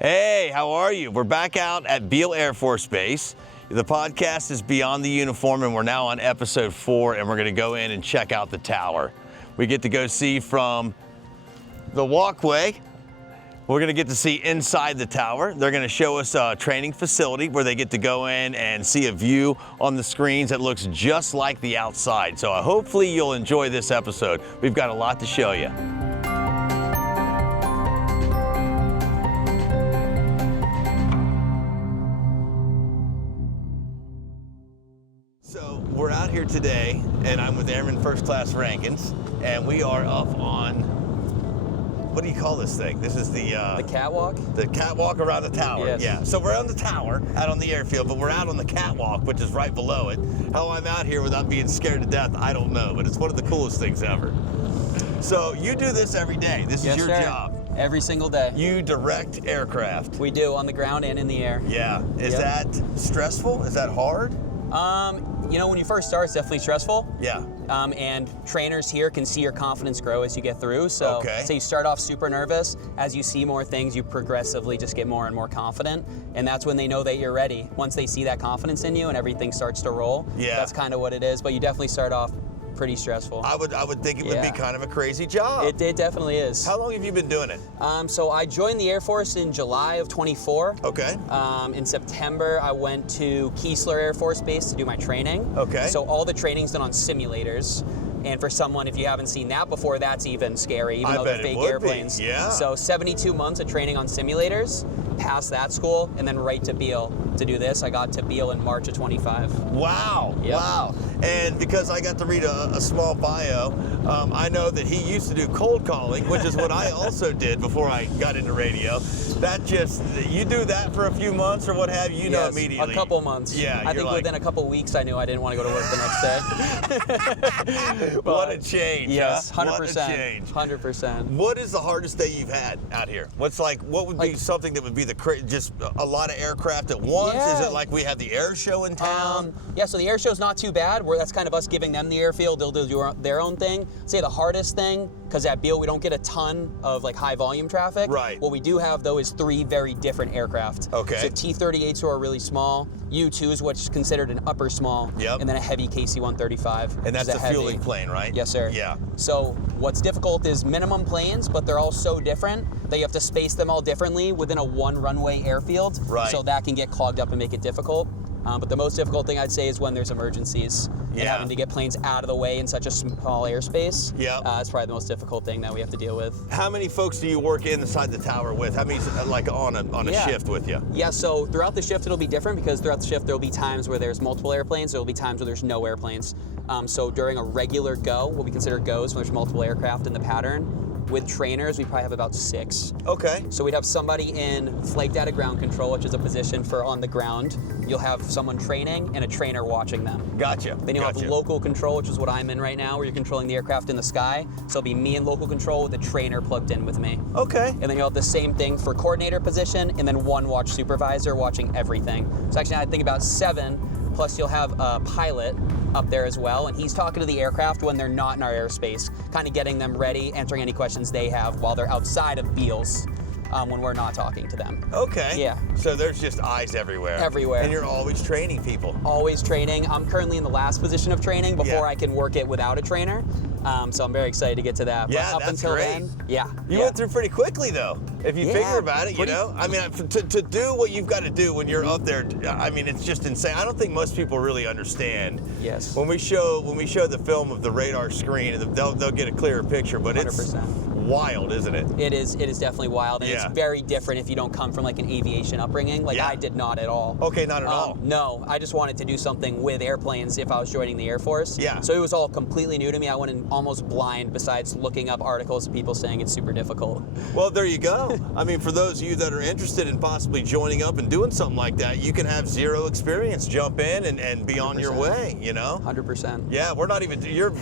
Hey, how are you? We're back out at Beale Air Force Base. The podcast is Beyond the Uniform, and we're now on episode 4, and we're going to go in and check out the tower. We get to go see from the walkway. We're going to get to see inside the tower. They're going to show us a training facility where they get to go in and see a view on the screens that looks just like the outside. So hopefully you'll enjoy this episode. We've got a lot to show you. So we're out here today, and I'm with Airman First Class Rankins, and we are up on, what do you call this thing? This is the catwalk? The catwalk around the tower. Yes. Yeah. So we're on the tower, out on the airfield, but we're out on the catwalk, which is right below it. How I'm out here without being scared to death, I don't know, but it's one of the coolest things ever. So you do this every day. This is your job. Every single day. You direct aircraft. We do, on the ground and in the air. Yeah. Is that stressful? Is that hard? You know, when you first start, it's definitely stressful. Yeah. And trainers here can see your confidence grow as you get through. So, so you start off super nervous. As you see more things, you progressively just get more and more confident. And that's when they know that you're ready. Once they see that confidence in you and everything starts to roll, that's kind of what it is. But you definitely start off pretty stressful. I would think it would be kind of a crazy job. It definitely is. How long have you been doing it? So I joined the Air Force in July of 24. Okay. In September, I went to Keesler Air Force Base to do my training. Okay. So all the training's done on simulators. And for someone, if you haven't seen that before, that's even scary, even though they're fake airplanes. Yeah. So 72 months of training on simulators, passed that school, and then right to Beale to do this. I got to Beale in March of 25. Wow. Yep. Wow. And because I got to read a small bio, I know that he used to do cold calling, which is what I also did before I got into radio. That just, you do that for a few months or what have you, know immediately. A couple months. Yeah. I think within a couple weeks, I knew I didn't want to go to work the next day. What a change. Yes, 100%. What a change. 100%. What is the hardest day you've had out here? What would be something that would be just a lot of aircraft at once? Yeah. Is it like we have the air show in town? Yeah, so the air show's not too bad. That's kind of us giving them the airfield. They'll do their own thing. Say the hardest thing, because at Beale we don't get a ton of high volume traffic. Right. What we do have though is 3 very different aircraft. Okay. So T-38s who are really small, U-2s which is considered an upper small, and then a heavy KC-135. And that's a fueling plane, right? Yes, sir. Yeah. So what's difficult is minimum planes, but they're all so different that you have to space them all differently within a 1-runway airfield. Right. So that can get clogged up and make it difficult. But the most difficult thing I'd say is when there's emergencies and having to get planes out of the way in such a small airspace. Yeah. It's probably the most difficult thing that we have to deal with. How many folks do you work inside the tower with? How many on a shift with you? Yeah, so throughout the shift it'll be different because throughout the shift there'll be times where there's multiple airplanes, there'll be times where there's no airplanes. So during a regular go, what we consider goes when there's multiple aircraft in the pattern, with trainers, we probably have about 6. Okay. So we'd have somebody in flight data ground control, which is a position for on the ground. You'll have someone training and a trainer watching them. Gotcha. Then you'll have local control, which is what I'm in right now, where you're controlling the aircraft in the sky. So it'll be me in local control with a trainer plugged in with me. Okay. And then you'll have the same thing for coordinator position, and then 1 watch supervisor watching everything. So actually I think about 7, plus you'll have a pilot up there as well, and he's talking to the aircraft when they're not in our airspace, kind of getting them ready, answering any questions they have while they're outside of Beale's when we're not talking to them. Okay. Yeah. So there's just eyes everywhere. Everywhere. And you're always training people. Always training. I'm currently in the last position of training before I can work it without a trainer. So I'm very excited to get to that. Yeah, but up until then, You went through pretty quickly though, if you figure about it, you know? I mean, to do what you've got to do when you're up there, I mean, it's just insane. I don't think most people really understand. Yes. When we show the film of the radar screen, they'll get a clearer picture, but 100%. It's wild, isn't it? It is definitely wild, and it's very different if you don't come from an aviation upbringing. I did not at all. Okay, not at all. No, I just wanted to do something with airplanes if I was joining the Air Force. Yeah. So it was all completely new to me. I went in almost blind, besides looking up articles of people saying it's super difficult. Well, there you go. I mean, for those of you that are interested in possibly joining up and doing something like that, you can have 0 experience, jump in and be 100%. On your way, you know? 100%. Yeah, we're not even, you're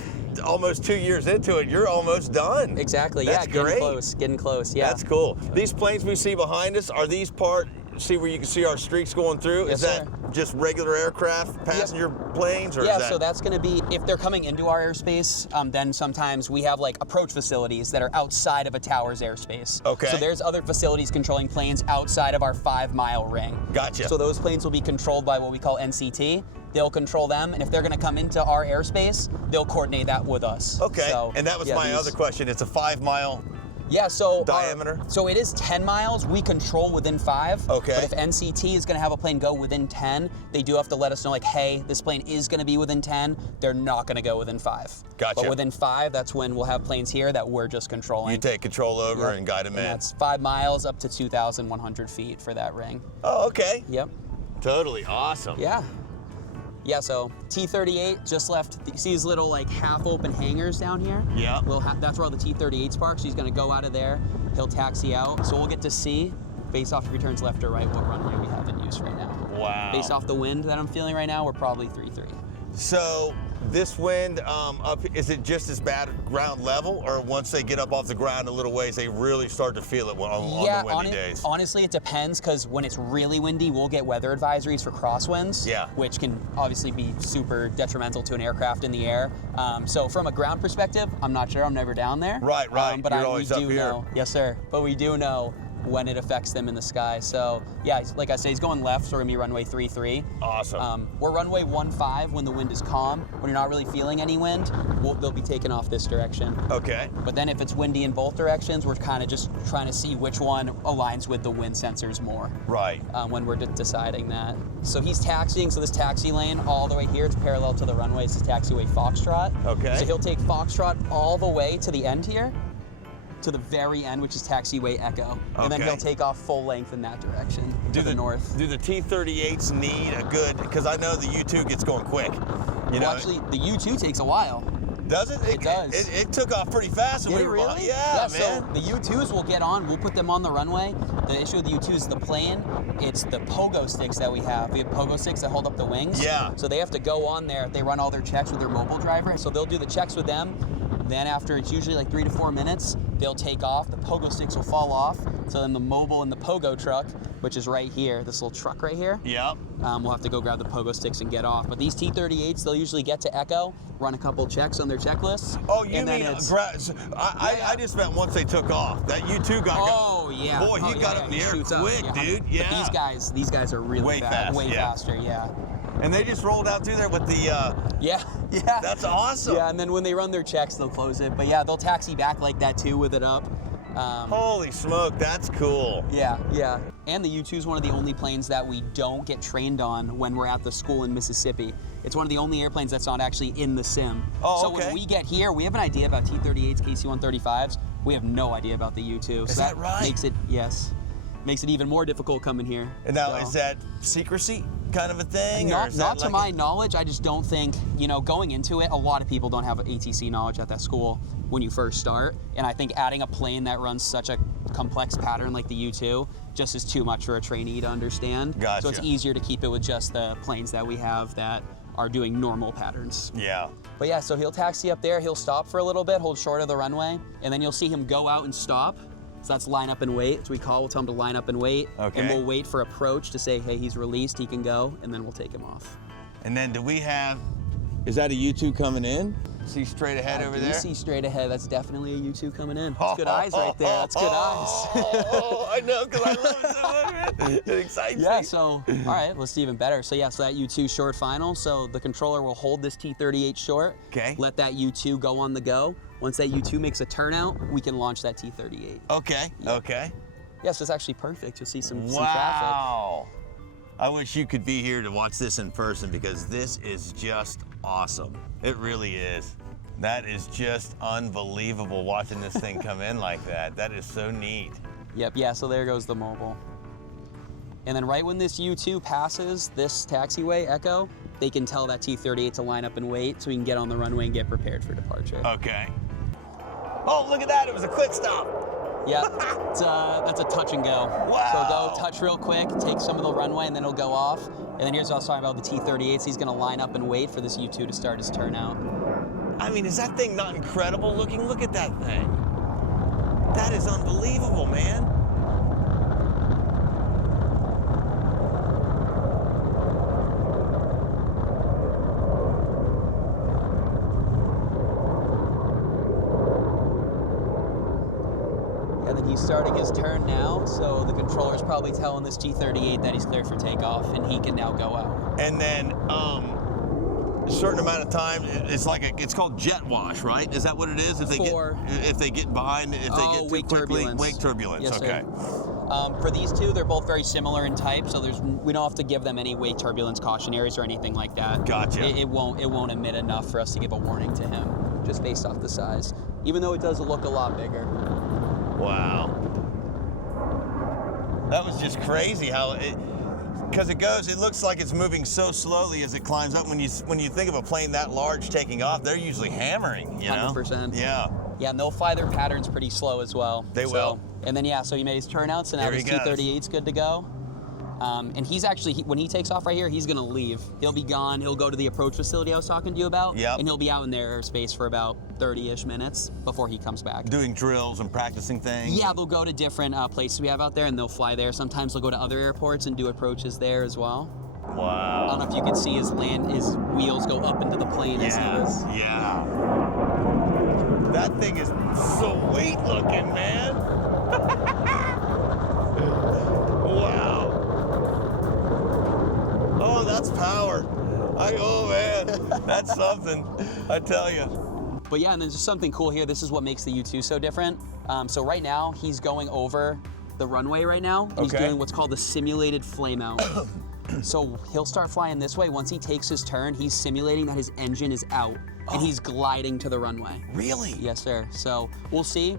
almost 2 years into it, you're almost done. Exactly. That's getting great. close. Getting close. Yeah. That's cool. These planes we see behind us, are these part see where you can see our streaks going through? Yes, is that sir. just regular aircraft, passenger planes, or Yeah, is that? so that's going to be, if they're coming into our airspace, then sometimes we have like approach facilities that are outside of a tower's airspace. Okay. So there's other facilities controlling planes outside of our 5-mile ring. Gotcha. So those planes will be controlled by what we call NCT. They'll control them, and if they're going to come into our airspace, they'll coordinate that with us. Okay, So, and that was my other question. It's a 5-mile Yeah, so diameter? So it is 10 miles. We control within 5. Okay. But if NCT is going to have a plane go within 10, they do have to let us know, like, hey, this plane is going to be within 10. They're not going to go within 5. Gotcha. But within 5, that's when we'll have planes here that we're just controlling. You take control over and guide them in. And that's 5 miles up to 2,100 feet for that ring. Oh, okay. Yep. Totally awesome. Yeah. Yeah, so T-38 just left, you see these little like half-open hangars down here? Yeah. That's where all the T-38s park, so he's gonna go out of there, he'll taxi out. So we'll get to see, based off if he turns left or right, what runway we have in use right now. Wow. Based off the wind that I'm feeling right now, we're probably 3-3. So this wind up, is it just as bad ground level, or once they get up off the ground a little ways, they really start to feel it on the windy days? Honestly, it depends, because when it's really windy, we'll get weather advisories for crosswinds, which can obviously be super detrimental to an aircraft in the air. So from a ground perspective, I'm not sure. I'm never down there. Right. But You're always up here. Know, yes, sir. But we do know when it affects them in the sky. So yeah, like I say, he's going left, so we're gonna be runway 33. Awesome. We're runway 15 when the wind is calm. When you're not really feeling any wind, they'll be taking off this direction. Okay. But then if it's windy in both directions, we're kind of just trying to see which one aligns with the wind sensors more. Right. When we're deciding that. So he's taxiing, so this taxi lane all the way here, it's parallel to the runway, it's taxiway Foxtrot. Okay. So he'll take Foxtrot all the way to the end here, to the very end, which is taxiway Echo. And then he'll take off full length in that direction to the north. Do the T-38s need a good, because I know the U-2 gets going quick. You know, actually, the U-2 takes a while. Does it? It does. It took off pretty fast. Did it really? Yeah, man. So the U-2s will get on. We'll put them on the runway. The issue with the U-2 is the plane. It's the pogo sticks that we have. We have pogo sticks that hold up the wings. Yeah. So they have to go on there. They run all their checks with their mobile driver. So they'll do the checks with them. Then after, it's usually like 3 to 4 minutes, they'll take off. The pogo sticks will fall off. So then the mobile and the pogo truck, which is right here, this little truck right here. Yep. We'll have to go grab the pogo sticks and get off. But these T-38s, they'll usually get to Echo, run a couple checks on their checklists. Oh, you mean, I just meant once they took off. That U-2 got Oh, yeah. Boy, he got up in the air quick, dude. Yeah. But these guys are really way fast. Way faster, yeah. And they just rolled out through there with the, Yeah. That's awesome. Yeah, and then when they run their checks, they'll close it. But yeah, they'll taxi back like that too with it up. Holy smoke, that's cool. Yeah. And the U-2 is one of the only planes that we don't get trained on when we're at the school in Mississippi. It's one of the only airplanes that's not actually in the sim. Oh, so when we get here, we have an idea about T-38s, KC-135s. We have no idea about the U-2. Is that right? Makes it even more difficult coming here. And now, is that secrecy kind of a thing? Not, or is that to my knowledge. I just don't think, going into it, a lot of people don't have ATC knowledge at that school when you first start. And I think adding a plane that runs such a complex pattern like the U-2 just is too much for a trainee to understand. Gotcha. So it's easier to keep it with just the planes that we have that are doing normal patterns. Yeah. But yeah, so he'll taxi up there, he'll stop for a little bit, hold short of the runway, and then you'll see him go out and stop. So that's line up and wait. That's what we'll tell him to line up and wait. Okay. And we'll wait for approach to say, hey, he's released, he can go, and then we'll take him off. And then is that a U-2 coming in? See straight ahead over there? You see straight ahead. That's definitely a U-2 coming in. That's good eyes right there. That's good eyes. I know, because I love it so much. It excites me. Yeah, so, all right, let's do even better. So yeah, so that U-2 short final. So the controller will hold this T-38 short. Okay. Let that U-2 go on the go. Once that U-2 makes a turnout, we can launch that T-38. Okay, okay. Yeah, so it's actually perfect. You'll see some traffic. Wow. I wish you could be here to watch this in person, because this is just awesome. It really is. That is just unbelievable watching this thing come in like that. That is so neat. Yep, yeah, so there goes the mobile. And then right when this U-2 passes this taxiway, Echo, they can tell that T-38 to line up and wait so we can get on the runway and get prepared for departure. Okay. Oh, look at that, it was a quick stop. Yeah, that's a touch and go. Wow. So go touch real quick, take some of the runway, and then it'll go off. And then here's what I was talking about, the T-38s. He's gonna line up and wait for this U-2 to start his turnout. I mean, is that thing not incredible looking? Look at that thing. That is unbelievable, man. starting his turn now, so the controller's probably telling this T-38 that he's cleared for takeoff, and he can now go out. And then a certain amount of time, it's called jet wash, right? Is that what it is? If they get behind, if they get too wake quickly, turbulence. wake turbulence. Yes, okay. Sir. For these two, they're both very similar in type, so we don't have to give them any wake turbulence cautionaries or anything like that. Gotcha. It won't emit enough for us to give a warning to him, just based off the size. Even though it does look a lot bigger. Wow. That was just crazy how because it looks like it's moving so slowly as it climbs up. When you think of a plane that large taking off, they're usually hammering, you know? 100%. Yeah. Yeah, and they'll fly their patterns pretty slow as well. They will. And then, he made his turnout, so now his T-38's good to go. And he's actually, when he takes off right here, he's going to leave. He'll be gone. He'll go to the approach facility I was talking to you about. Yep. And he'll be out in their airspace for about 30-ish minutes before he comes back. Doing drills and practicing things? Yeah, they'll go to different places we have out there, and they'll fly there. Sometimes they'll go to other airports and do approaches there as well. Wow. I don't know if you can see his wheels go up into the plane as he is. Yeah. That thing is sweet looking, man. Wow. Oh, that's power. Oh, man. That's something, I tell you. But yeah, and then just something cool here. This is what makes the U2 so different. So right now, he's going over the runway right now. He's doing what's called the simulated flame out. So he'll start flying this way. Once he takes his turn, he's simulating that his engine is out. And he's gliding to the runway. Really? Yes, sir. So we'll see.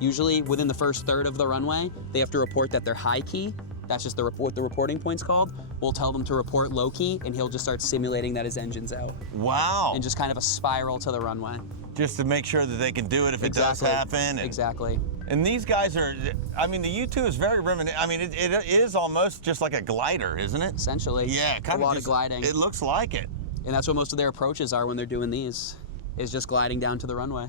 Usually within the first third of the runway, they have to report that they're high key. That's just what the reporting point's called. We'll tell them to report low key, and he'll just start simulating that his engine's out. Wow. And just kind of a spiral to the runway. Just to make sure that they can do it if it does happen. Exactly. And these guys are, I mean, the U2 is very reminiscent. I mean, it is almost just like a glider, isn't it? Essentially. Yeah, kind of a lot of gliding. It looks like it. And that's what most of their approaches are when they're doing these, is just gliding down to the runway.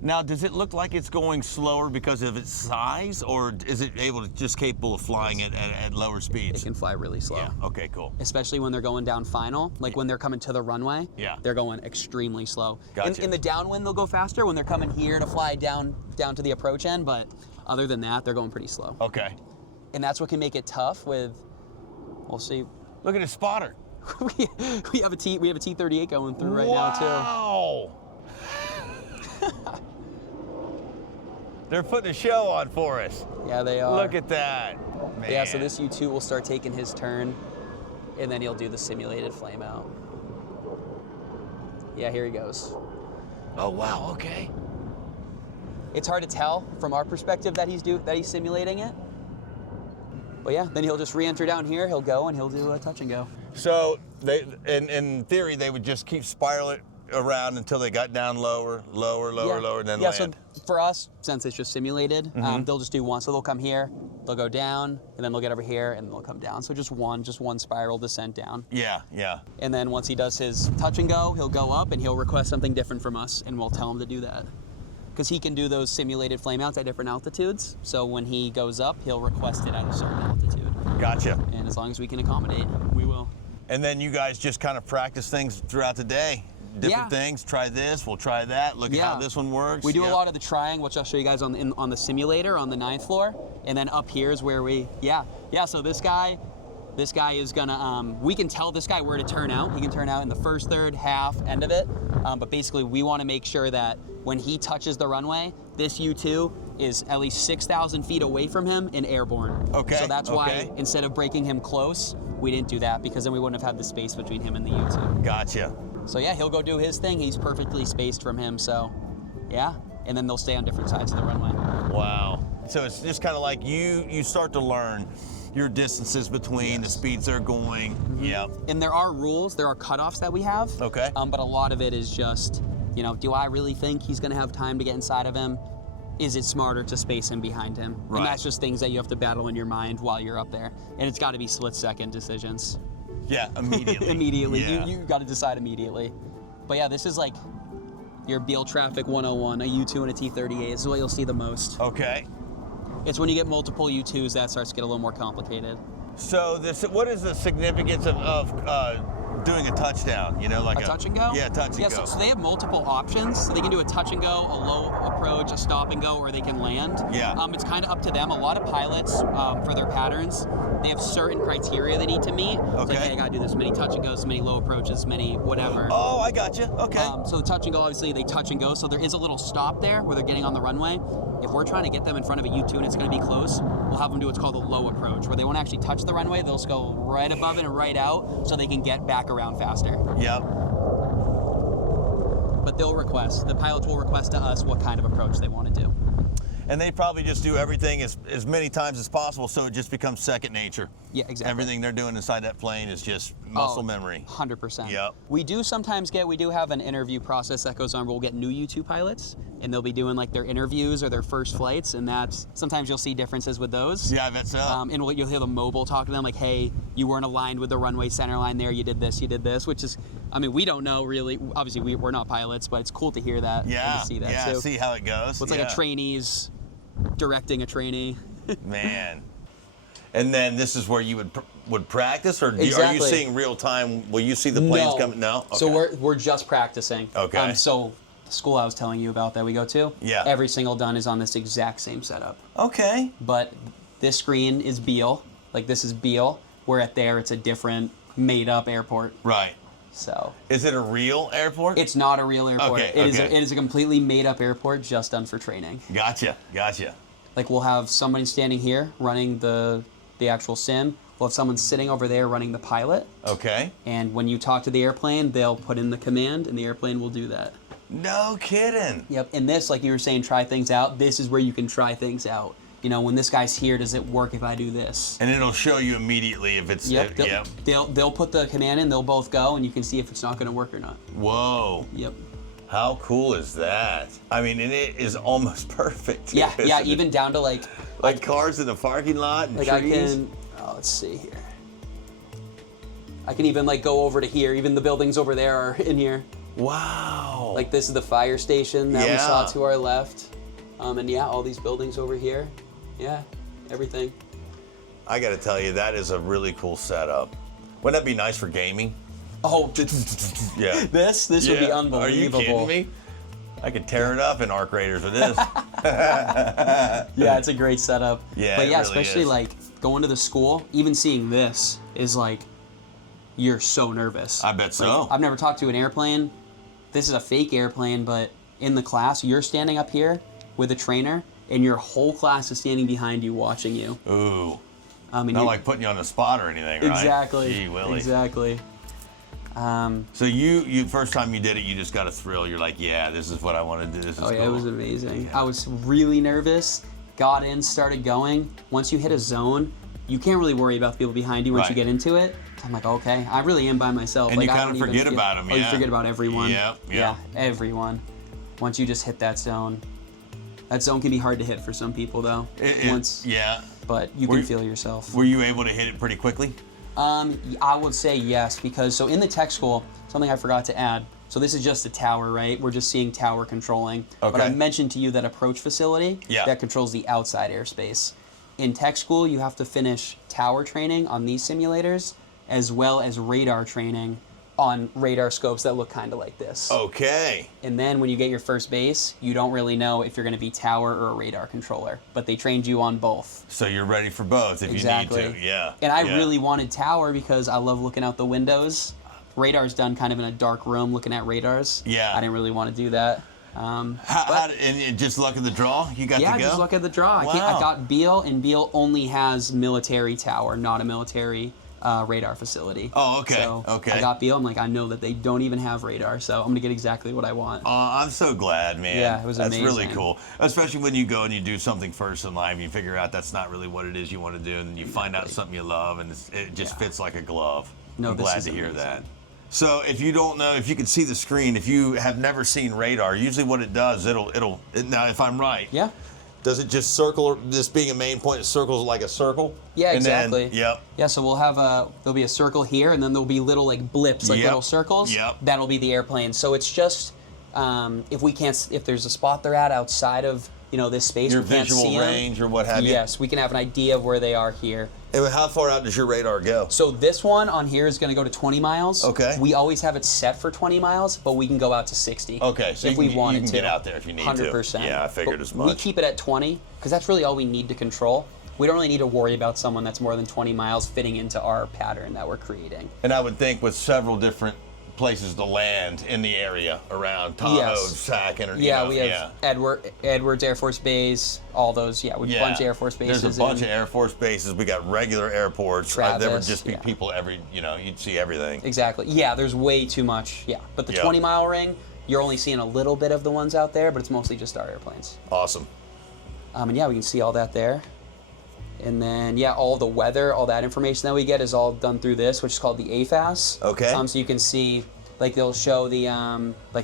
Now, does it look like it's going slower because of its size, or is it just capable of flying at lower speeds? It can fly really slow. Yeah, okay, cool. Especially when they're going down final, like when they're coming to the runway, they're going extremely slow. Gotcha. In the downwind, they'll go faster when they're coming here to fly down to the approach end, but other than that, they're going pretty slow. Okay. And that's what can make it tough with, we'll see. Look at his spotter. we have a T-38 going through right now, too. Wow! They're putting a show on for us. Yeah, they are. Look at that. Man. Yeah, so this U2 will start taking his turn, and then he'll do the simulated flame out. Yeah, here he goes. Oh, wow, okay. It's hard to tell from our perspective that he's simulating it. But yeah, then he'll just re-enter down here, he'll go, and he'll do a touch and go. So, in theory, they would just keep spiraling around until they got down lower, and then land. So for us, since it's just simulated, they'll just do one. So they'll come here, they'll go down, and then they'll get over here, and they'll come down. So just one spiral descent down. Yeah, yeah. And then once he does his touch and go, he'll go up, and he'll request something different from us, and we'll tell him to do that. Because he can do those simulated flame outs at different altitudes. So when he goes up, he'll request it at a certain altitude. Gotcha. And as long as we can accommodate, we will. And then you guys just kind of practice things throughout the day. Different things, try this, we'll try that, look at how this one works. We do a lot of the trying, which I'll show you guys on the simulator on the 9th floor. And then up here is where so this guy is gonna, we can tell this guy where to turn out. He can turn out in the first, third, half, end of it. But basically we wanna make sure that when he touches the runway, this U2 is at least 6,000 feet away from him and airborne. Okay. So that's why instead of breaking him close, we didn't do that, because then we wouldn't have had the space between him and the U2. Gotcha. So yeah, he'll go do his thing. He's perfectly spaced from him, so yeah. And then they'll stay on different sides of the runway. Wow. So it's just kind of like you start to learn your distances between the speeds they're going. Yeah. And there are rules, there are cutoffs that we have. Okay. But a lot of it is just, do I really think he's gonna have time to get inside of him? Is it smarter to space him behind him? Right. And that's just things that you have to battle in your mind while you're up there. And it's gotta be split-second decisions. Yeah, immediately. Immediately, Yeah. you gotta decide immediately. But yeah, this is like your Beale Traffic 101, a U2 and a T-38. This is what you'll see the most. Okay. It's when you get multiple U2s that starts to get a little more complicated. So what is the significance of doing a touchdown, you know, like A touch and go? Yeah, touch and go. So they have multiple options. So they can do a touch and go, a low approach, a stop and go, or they can land. Yeah. It's kind of up to them. A lot of pilots, for their patterns, they have certain criteria they need to meet. It's Okay. like, hey, I got to do this many touch and goes, this many low approaches, this many whatever. Oh, I got you. Okay. So the touch and go, obviously, they touch and go. So there is a little stop there where they're getting on the runway. If we're trying to get them in front of a U2 and it's going to be close, we'll have them do what's called a low approach, where they won't actually touch the runway. They'll just go right above it and right out so they can get back around faster. Yep. But the pilots will request to us what kind of approach they want to do. And they probably just do everything as many times as possible, so it just becomes second nature. Yeah, exactly. Everything they're doing inside that plane is just muscle memory. 100%. Yep. We do have an interview process that goes on where we'll get new U2 pilots, and they'll be doing like their interviews or their first flights, and that's, sometimes you'll see differences with those. Yeah, I bet so. And you'll hear the mobile talk to them like, hey, you weren't aligned with the runway center line there, you did this, which is, I mean, we don't know really, obviously we're not pilots, but it's cool to hear that. Yeah, and to see that too. See how it goes. So it's like a trainee's directing a trainee. Man. And then this is where you would practice, or are you Exactly. seeing real time? Will you see the planes coming? No. Okay. So we're just practicing. Okay. So the school I was telling you about that we go to, Yeah. every single dun is on this exact same setup. Okay. But this screen is Beale, like this is Beale, where at there it's a different made up airport. Right. So Is it a real airport? it's not a real airport. Okay, It okay. is a completely made up airport just done for training. Gotcha. Like we'll have somebody standing here running the actual sim. We'll have someone sitting over there running the pilot. Okay. And when you talk to the airplane, they'll put in the command and the airplane will do that. No kidding. Yep, and this, like you were saying, try things out. This is where you can try things out. You know, when this guy's here, does it work if I do this? And it'll show you immediately if it's. Yep, Yep. they'll put the command in, they'll both go, and you can see if it's not going to work or not. Whoa. Yep. How cool is that? I mean, and it is almost perfect. Yeah, isn't yeah, it? even down to like cars in the parking lot and like trees. let's see here. I can even like go over to here. Even the buildings over there are in here. Wow. Like this is the fire station that we saw Yeah. to our left. And yeah, all these buildings over here. Yeah, everything. I got to tell you, that is a really cool setup. Wouldn't that be nice for gaming? Oh, Yeah. this would be unbelievable. Are you kidding me? I could tear it up in Arc Raiders with this. Yeah, it's a great setup. Yeah, but it yeah, really especially is. like going to the school, even seeing this is like, you're so nervous. I bet so. Like, I've never talked to an airplane. This is a fake airplane, but in the class, you're standing up here with a trainer, and your whole class is standing behind you, watching you. Ooh. And Not you- like putting you on the spot or anything, right? Exactly. Gee willy. Exactly. So you first time you did it, you just got a thrill. You're like, yeah, this is what I want to do. This is Oh yeah, cool. it was amazing. I was really nervous. Got in, started going. Once you hit a zone, you can't really worry about the people behind you once you Right. get into it. I'm like, okay, I really am by myself. And like, you I kinda don't even forget about 'em, Oh, you yeah. forget about everyone. Yep, yeah. Yeah, everyone. Once you just hit that zone. That zone can be hard to hit for some people though. Yeah. But you Were can you- feel yourself. Were you able to hit it pretty quickly? I would say yes, because so in the tech school, something I forgot to add. So this is just a tower, right? We're just seeing tower controlling. But I Okay. mentioned to you that approach facility that controls the outside airspace. In tech school, you have to finish tower training on these simulators, as well as radar training on radar scopes that look kind of like this. Okay. And then when you get your first base, you don't really know if you're going to be tower or a radar controller. But they trained you on both. So you're ready for both if Exactly. you need to. Yeah. And I yeah. really wanted tower because I love looking out the windows. Radar's done kind of in a dark room looking at radars. Yeah. I didn't really want to do that. And just luck of the draw, you got to go? Just look at the draw. Wow. I got Beale, and Beale only has military tower, not a military radar facility. Oh, okay. So Okay. I got Beale. I'm like, I know that they don't even have radar, so I'm gonna get exactly what I want. I'm so glad, man. Yeah, it was That's really amazing. cool. Especially when you go and you do something first in life and you figure out that's not really what it is you want to do, and then you find out something you love and it just fits like a glove. No, I'm this glad is to hear amazing. that. So if you don't know, if you can see the screen, if you have never seen radar, usually what it does, now if I'm right, Yeah. does it just circle, this being a main point, it circles like a circle? Yeah, And then- exactly. Yep. Yeah, so we'll have there'll be a circle here, and then there'll be little like blips, like Yep. little circles. Yep. That'll be the airplane. So it's just if there's a spot they're at outside of this space, Your we can't visual see 'em. range or what have you. Yes, we can have an idea of where they are here. And how far out does your radar go? So this one on here is going to go to 20 miles. Okay. We always have it set for 20 miles, but we can go out to 60. Okay, so if you we wanted can to. get out there if you need 100%. to. Yeah, I figured as much. We keep it at 20 because that's really all we need to control. We don't really need to worry about someone that's more than 20 miles fitting into our pattern that we're creating. And I would think with several different places to land in the area around Tahoe, Yes. Sac, and We have Edwards Air Force Base, all those. Yeah, we have a bunch of Air Force bases. There's a bunch of Air Force bases. We got regular airports. Travis, there would just be people you'd see everything. Exactly. Yeah, there's way too much. Yeah, but the 20-mile ring, you're only seeing a little bit of the ones out there, but it's mostly just our airplanes. Awesome. And yeah, we can see all that there. And then, all the weather, all that information that we get is all done through this, which is called the AFAS. Okay. So you can see, like, they'll show the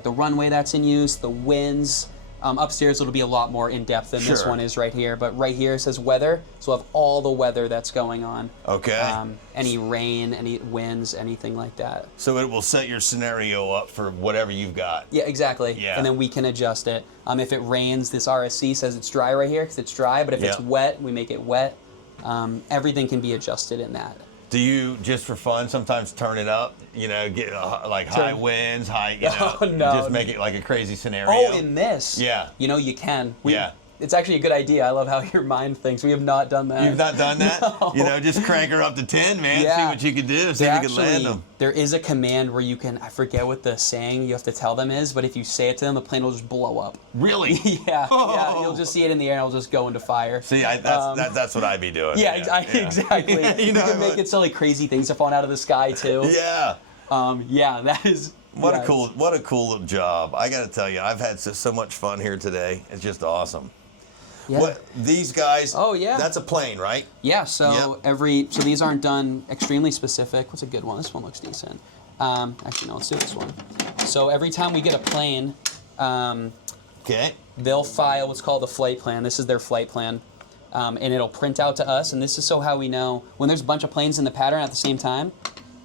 the runway that's in use, the winds. Upstairs, it'll be a lot more in depth than this one is right here. But right here it says weather, so we'll have all the weather that's going on. Okay. Any rain, any winds, anything like that. So it will set your scenario up for whatever you've got. Yeah, exactly. Yeah. And then we can adjust it. If it rains, this RSC says it's dry right here because it's dry. But if it's wet, we make it wet. Everything can be adjusted in that. Do you, just for fun, sometimes turn it up? Get high winds, just make it like a crazy scenario? Oh, in this? Yeah. You can. Yeah. It's actually a good idea. I love how your mind thinks. We have not done that. You've not done that? No. Just crank her up to 10, man. Yeah. See what you can do. See if you can land them. There is a command where you can, I forget what the saying you have to tell them is, but if you say it to them, the plane will just blow up. Really? Yeah. You'll just see it in the air and it'll just go into fire. See, that's what I'd be doing. Exactly. You can make it so like crazy things are falling out of the sky too. Yeah. That is. What a cool job. I got to tell you, I've had so much fun here today. It's just awesome. Yeah. These guys? Oh yeah. That's a plane, right? Yeah. So so these aren't done extremely specific. What's a good one? This one looks decent. Actually, no. Let's do this one. So every time we get a plane, they'll file what's called a flight plan. This is their flight plan, and it'll print out to us. And this is so how we know when there's a bunch of planes in the pattern at the same time,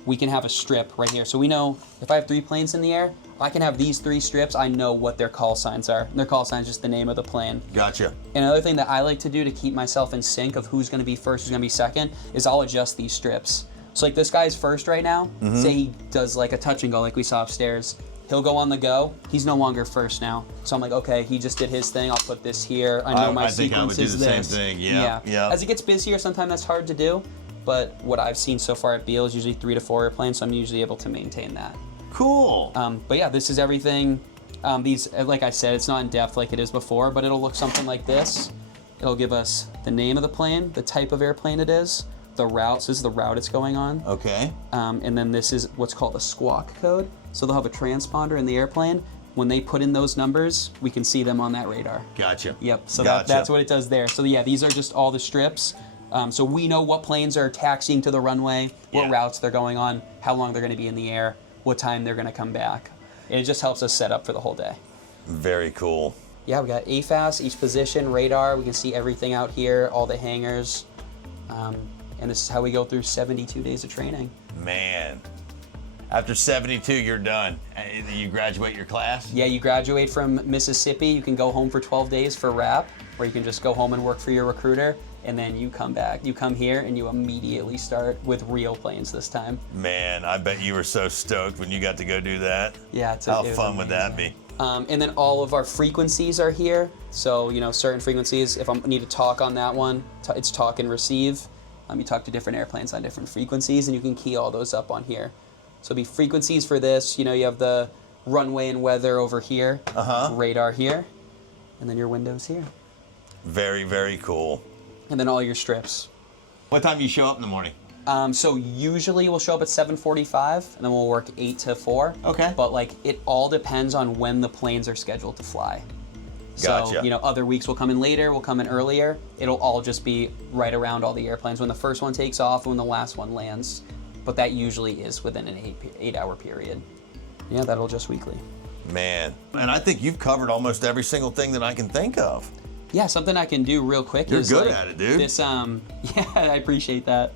we can have a strip right here. So we know if I have 3 planes in the air, I can have these 3 strips. I know what their call signs are. And their call sign is just the name of the plane. Gotcha. And another thing that I like to do to keep myself in sync of who's going to be first, who's going to be second, is I'll adjust these strips. So like this guy's first right now. Say he does like a touch and go like we saw upstairs. He'll go on the go. He's no longer first now. So I'm like, okay, he just did his thing. I'll put this here. I know my sequence is this. I think I would do the same thing. Yeah. As it gets busier, sometimes that's hard to do. But what I've seen so far at Beale is usually 3 to 4 airplanes, so I'm usually able to maintain that. Cool. But yeah, this is everything. These, like I said, it's not in depth like it is before, but it'll look something like this. It'll give us the name of the plane, the type of airplane it is, the route. So this is the route it's going on. Okay. And then this is what's called a squawk code. So they'll have a transponder in the airplane. When they put in those numbers, we can see them on that radar. Gotcha. Yep. So that's what it does there. So yeah, these are just all the strips. So we know what planes are taxiing to the runway, what routes they're going on, how long they're going to be in the air, what time they're going to come back. And it just helps us set up for the whole day. Very cool. Yeah, we got AFAS, each position, radar. We can see everything out here, all the hangars. And this is how we go through 72 days of training. Man. After 72, you're done. You graduate your class? Yeah, you graduate from Mississippi. You can go home for 12 days for RAP, where you can just go home and work for your recruiter. And then you come back, you come here, and you immediately start with real planes this time. Man, I bet you were so stoked when you got to go do that. Yeah, how fun would that be? And then all of our frequencies are here. So, certain frequencies, if I need to talk on that one, it's talk and receive. You talk to different airplanes on different frequencies, and you can key all those up on here. So it'll be frequencies for this. You have the runway and weather over here, radar here, and then your windows here. Very, very cool. And then all your strips. What time do you show up in the morning? So usually we'll show up at 7:45, and then we'll work 8 to 4. Okay. But it all depends on when the planes are scheduled to fly. Gotcha. So, other weeks will come in later, we'll come in earlier. It'll all just be right around all the airplanes when the first one takes off and when the last one lands. But that usually is within an 8-hour period. Yeah, that'll adjust weekly. Man, and I think you've covered almost every single thing that I can think of. Yeah, something I can do real quick You're is good at it, dude. This, yeah, I appreciate that.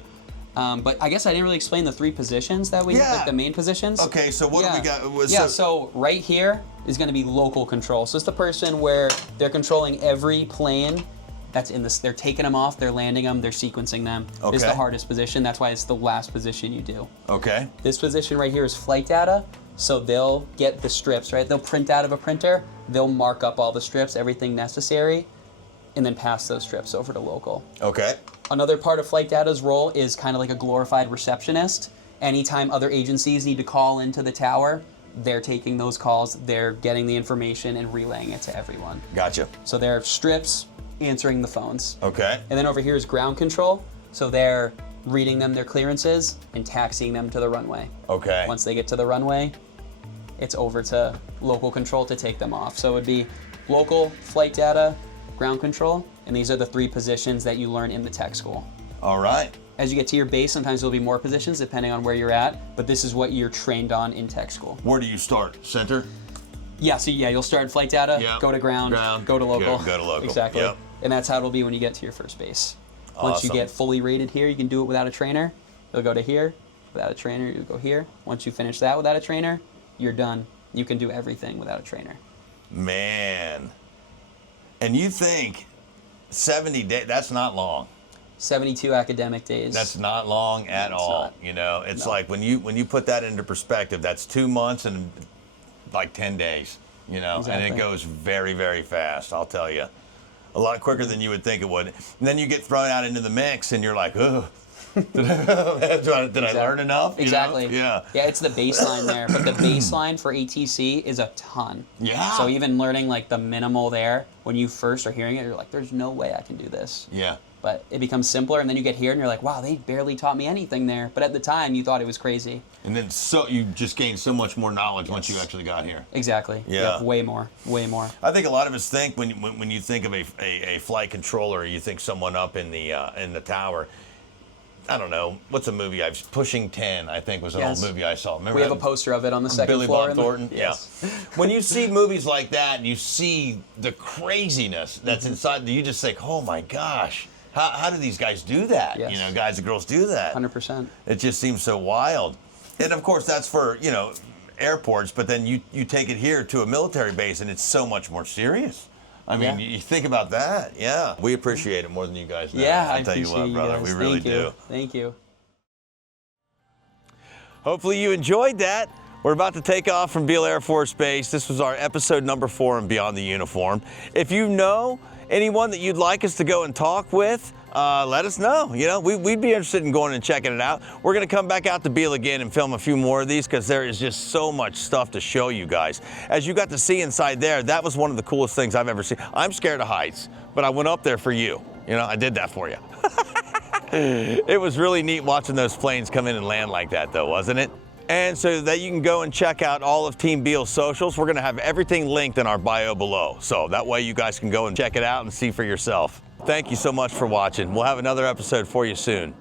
But I guess I didn't really explain the 3 positions that we like the main positions. Okay, so what do we got? So right here is going to be local control. So it's the person where they're controlling every plane That's in this. They're taking them off, they're landing them, they're sequencing them. Okay. It's the hardest position. That's why it's the last position you do. Okay. This position right here is flight data. So they'll get the strips, right? They'll print out of a printer. They'll mark up all the strips, everything necessary, and then pass those strips over to local. Okay. Another part of flight data's role is kind of like a glorified receptionist. Anytime other agencies need to call into the tower, they're taking those calls, they're getting the information and relaying it to everyone. Gotcha. So they're strips answering the phones. Okay. And then over here is ground control. So they're reading them their clearances and taxiing them to the runway. Okay. Once they get to the runway, it's over to local control to take them off. So it would be local, flight data, ground control, and these are the 3 positions that you learn in the tech school. All right. As you get to your base, sometimes there'll be more positions depending on where you're at, but this is what you're trained on in tech school. Where do you start? Center? Yeah, so you'll start at flight data, Yep. go to ground, go to local. Go to local. Exactly. Yep. And that's how it'll be when you get to your first base. Once you Awesome. get fully rated here, you can do it without a trainer. You'll go to here. Without a trainer, you'll go here. Once you finish that without a trainer, you're done. You can do everything without a trainer. Man. And you think 70 days, that's not long. 72 academic days. That's not long at all. not. You know, it's No. like when you put that into perspective, that's 2 months and like 10 days, you know, and Exactly. it goes very, very fast, I'll tell you. A lot quicker than you would think it would. And then you get thrown out into the mix and you're like, oh, did I learn enough? You know? Exactly. Yeah. Yeah, it's the baseline there, but the baseline for ATC is a ton. Yeah. So even learning like the minimal there, when you first are hearing it, you're like, there's no way I can do this. Yeah. But it becomes simpler, and then you get here and you're like, wow, they barely taught me anything there. But at the time, you thought it was crazy. And then so you just gain so much more knowledge once you actually got here. Exactly. Yeah. Yep, way more. I think a lot of us think when you think of a flight controller, you think someone up in the tower. I don't know. What's a movie Pushing 10, I think, was an Yes. old movie I saw. Remember We have that? a poster of it on the second Billy floor. Bob Thornton? Yes. Yeah. When you see movies like that and you see the craziness that's inside, you just think, oh my gosh, how do these guys do that? Yes. You know, guys and girls do that. 100%. It just seems so wild. And of course, that's for, you know, airports, but then you take it here to a military base and it's so much more serious. I mean, Yeah. you think about that. Yeah. We appreciate it more than you guys know. Yeah, I tell you what, brother, guys. we really Thank you. do. Thank you. Hopefully you enjoyed that. We're about to take off from Beale Air Force Base. This was our episode number 4 in Beyond the Uniform. If you know anyone that you'd like us to go and talk with, let us know. You know, we'd be interested in going and checking it out. We're going to come back out to Beale again and film a few more of these because there is just so much stuff to show you guys. As you got to see inside there, that was one of the coolest things I've ever seen. I'm scared of heights, but I went up there for you. You know, I did that for you. It was really neat watching those planes come in and land like that, though, wasn't it? And so that you can go and check out all of Team Beale's socials. We're going to have everything linked in our bio below. So that way you guys can go and check it out and see for yourself. Thank you so much for watching. We'll have another episode for you soon.